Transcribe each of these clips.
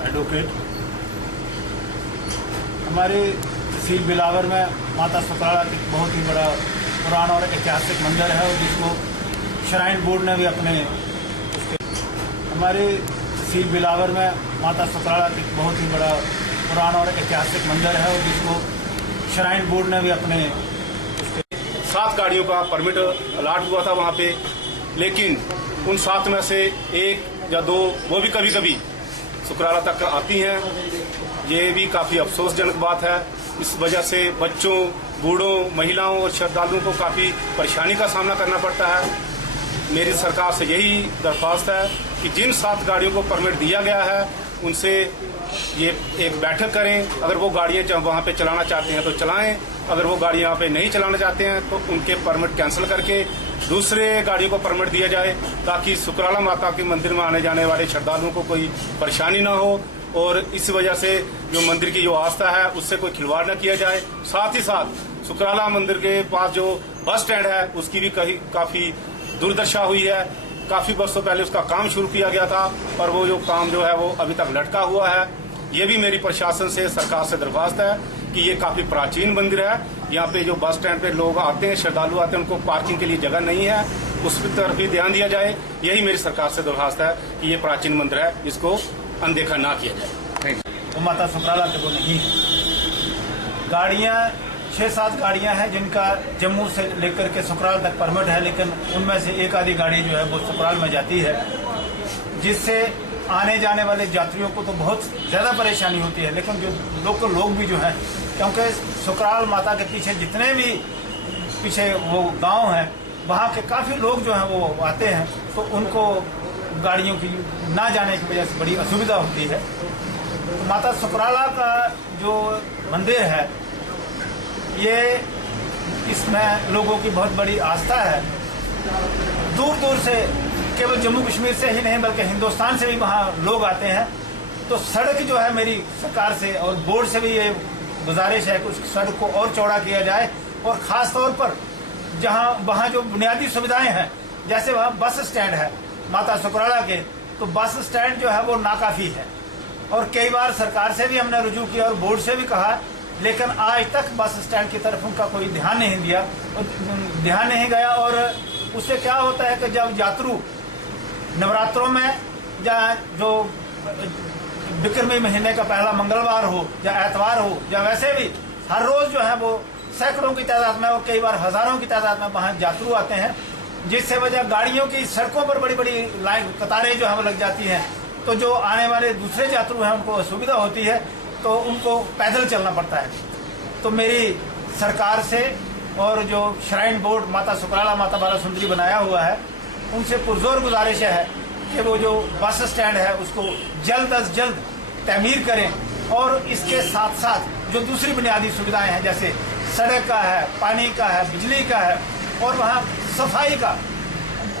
Advocate. हमारे तहसील बिलावर में माता सुकराला की बहुत ही बड़ा पुराना और ऐतिहासिक मंदिर है और जिसको श्राइन बोर्ड ने भी अपने हमारे तहसील बिलावर में माता सुकराला की बहुत ही बड़ा पुराना और ऐतिहासिक मंदिर है और जिसको श्राइन बोर्ड ने भी अपने 7 गाड़ियों का परमिट अलाट हुआ था वहाँ पे, लेकिन उन 7 में से 1 या 2 वो भी कभी कभी सुकराला तक आती हैं। ये भी काफ़ी अफसोसजनक बात है। इस वजह से बच्चों, बूढ़ों, महिलाओं और श्रद्धालुओं को काफ़ी परेशानी का सामना करना पड़ता है। मेरी सरकार से यही दरख्वास्त है कि जिन 7 गाड़ियों को परमिट दिया गया है उनसे ये एक बैठक करें। अगर वो गाड़ियाँ वहाँ पे चलाना चाहते हैं तो चलाएं, अगर वो गाड़ी यहाँ पे नहीं चलाना चाहते हैं तो उनके परमिट कैंसिल करके दूसरे गाड़ियों को परमिट दिया जाए, ताकि सुकराला माता के मंदिर में आने जाने वाले श्रद्धालुओं को कोई परेशानी ना हो और इस वजह से जो मंदिर की जो आस्था है उससे कोई खिलवाड़ न किया जाए। साथ ही साथ सुकराला मंदिर के पास जो बस स्टैंड है उसकी भी काफ़ी दुर्दशा हुई है। काफ़ी वर्षों पहले उसका काम शुरू किया गया था और वो जो काम जो है वो अभी तक लटका हुआ है। ये भी मेरी प्रशासन से, सरकार से दरख्वास्त है कि ये काफ़ी प्राचीन मंदिर है। यहाँ पे जो बस स्टैंड पे लोग आते हैं, श्रद्धालु आते हैं, उनको पार्किंग के लिए जगह नहीं है, उस तरफ भी ध्यान दिया जाए। यही मेरी सरकार से दरख्वास्त है कि ये प्राचीन मंदिर है, इसको अनदेखा ना किया जाए। तो माता सुकराला के वो नहीं गाड़ियाँ 6-7 गाड़ियाँ हैं जिनका जम्मू से लेकर के सुकराल तक परमिट है, लेकिन उनमें से एक आधी गाड़ी जो है वो सुकराल में जाती है, जिससे आने जाने वाले यात्रियों को तो बहुत ज़्यादा परेशानी होती है। लेकिन जो लोग भी जो हैं, क्योंकि सुकराल माता के पीछे जितने भी पीछे वो गांव हैं वहाँ के काफ़ी लोग जो हैं वो आते हैं, तो उनको गाड़ियों की ना जाने की वजह से बड़ी असुविधा होती है। तो माता सुकराला का जो मंदिर है ये इसमें लोगों की बहुत बड़ी आस्था है। दूर दूर से, केवल जम्मू कश्मीर से ही नहीं बल्कि हिंदुस्तान से भी वहाँ लोग आते हैं। तो सड़क जो है मेरी सरकार से और बोर्ड से भी ये गुजारिश है कि उस सड़क को और चौड़ा किया जाए और ख़ास तौर पर जहाँ वहाँ जो बुनियादी सुविधाएं हैं, जैसे वहाँ बस स्टैंड है माता सुकराला के, तो बस स्टैंड जो है वो नाकाफ़ी है और कई बार सरकार से भी हमने रुजू किया और बोर्ड से भी कहा, लेकिन आज तक बस स्टैंड की तरफ उनका कोई ध्यान नहीं गया। और उससे क्या होता है कि जब यात्रु नवरात्रों में या जो बिक्रमी महीने का पहला मंगलवार हो या एतवार हो या वैसे भी हर रोज जो है वो सैकड़ों की तादाद में और कई बार हजारों की तादाद में वहाँ यात्रु आते हैं, जिससे वजह गाड़ियों की सड़कों पर बड़ी बड़ी लाइन कतारें जो है वो लग जाती हैं। तो जो आने वाले दूसरे यात्रु हैं उनको असुविधा होती है, तो उनको पैदल चलना पड़ता है। तो मेरी सरकार से और जो श्राइन बोर्ड माता सुकराला माता बाला सुंदरी बनाया हुआ है उनसे पुरजोर गुजारिश है कि वो जो बस स्टैंड है उसको जल्द अज जल्द तमीर करें और इसके साथ साथ जो दूसरी बुनियादी सुविधाएं हैं जैसे सड़क का है, पानी का है, बिजली का है और वहाँ सफाई का।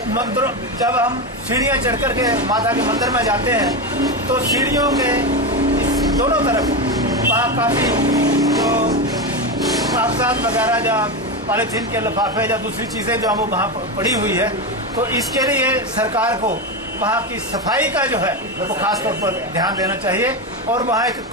मंदिर जब हम सीढ़ियाँ चढ़ कर के माता के मंदिर में जाते हैं तो सीढ़ियों के दोनों तरफ वहाँ काफ़ी जो कागजात वगैरह या पॉलीथीन के लिफाफे या दूसरी चीज़ें जो वो वहाँ पड़ी हुई है, तो इसके लिए सरकार को वहाँ की सफाई का जो है वो खास तौर पर ध्यान देना चाहिए और वहाँ एक